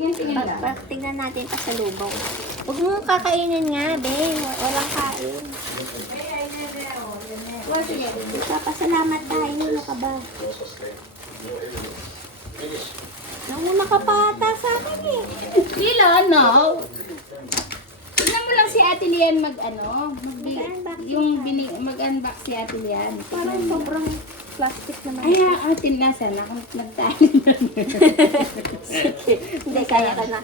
Tingnan lang. Tingnan natin pa sa lubong. Huwag mo kakainin nga, be. Walang kain. Sige. Papasalamat tayo. Ano ka ba? Nang makapata sa akin eh. Lilo, no? Tignan mo lang si Ate Lian mag-unbox si Ate Lian. Parang sobrang plastic naman. Ay, atin nasa na. Nagtali na. Hindi, kaya ka na.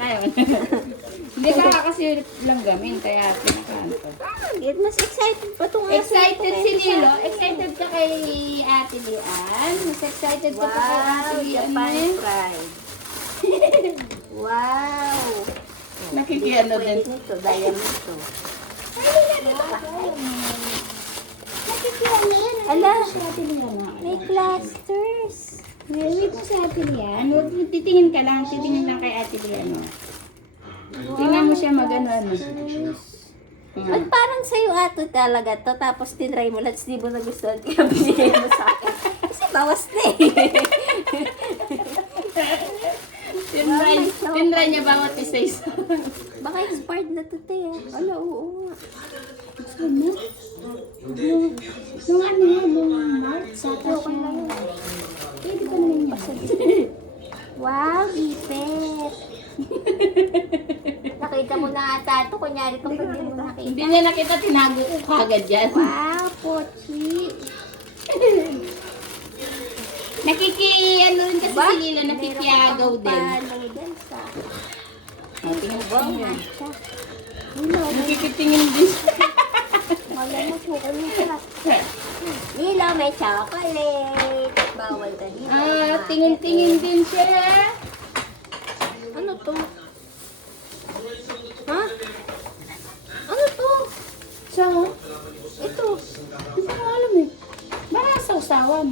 Hindi ka kasi langgamin, kaya pinakanto. Mas excited pa itong Excited si Lilo? Excited ka kay Ate Lian? Mas excited ka pa kay Ate Lian? Japan fried. Wow! Nakikiano din. Pwede nito, diamond to. Ala, may clusters. Wait mo sa Ate Lian. Titingin ka lang. Titingin lang kay Ate Lian. Tingnan mo siya mag-ano. At parang sa'yo ato talaga to, tapos tinry mo lang, di mo nagustuhan, kaya binigay mo sa akin. Kasi bawas na eh. Tinry niya bawat isa-isa. Baka expired na to, te. Ala, oo nga. Ano? Nung ano yan, nung March, saka siya. Pwede pa naman basag. Wow, ipet. Nakita mo na ata ito, kunyari kung hindi mo nakita. Hindi niya nakita, tinago ko kagad yan. Wow, pochi. Ano rin kasi si Lilo, nakikiyagaw din. Sa Tingnan mo. matcha. Lilo, Nakikitingin din siya. malamot mo ko nito. Lilo, may chocolate. Bawal ka dito. Tingin-tingin din siya. Ano to? Ha? Ano to? Siya, Ito. hindi ko alam eh. Parang sausawan.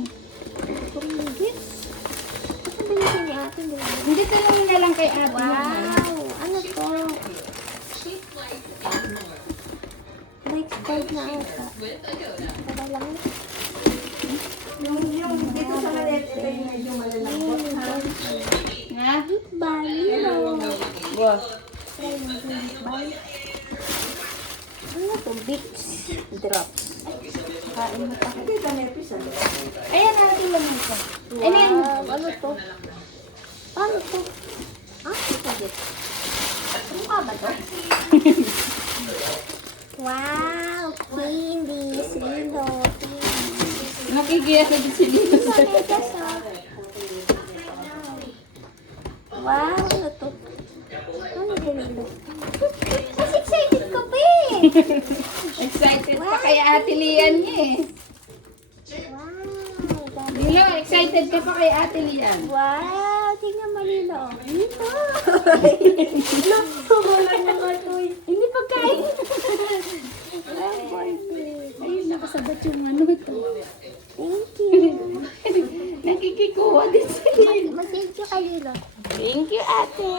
Tumigis. Ito binigyan ni ate. Hindi tanongin na lang kay ate. Wow! Ano to? Break start na ata. Para lang. Yung dito sa malit, ito yung medyo malalambot. Ha? Balilo. Wow. Ano to? Vicks drops. Kain mo pa. Ayan, natin lang ito. Wow! Ano to? Ano to? Ah, ito dito. Mukha ba to? Wow! Candies! Lilo! Nakikiyak na din si Lilo. Wow! Ano to? Ano to, Lilo? Mas excited ka pa eh! Excited pa kay Ate Lian niya eh. Wow! Dami. Lilo, excited ka pa kay Ate Lian. Wow! Tingnan mo, Lilo. Lilo! Wala naman to eh. Hindi pagkain. Wow, boyfriend. Ayun, nakasabat yung ano ito. Thank you. Nakikikuha din si Lilo. Mag-thank you kay Lilo. Thank you, ate.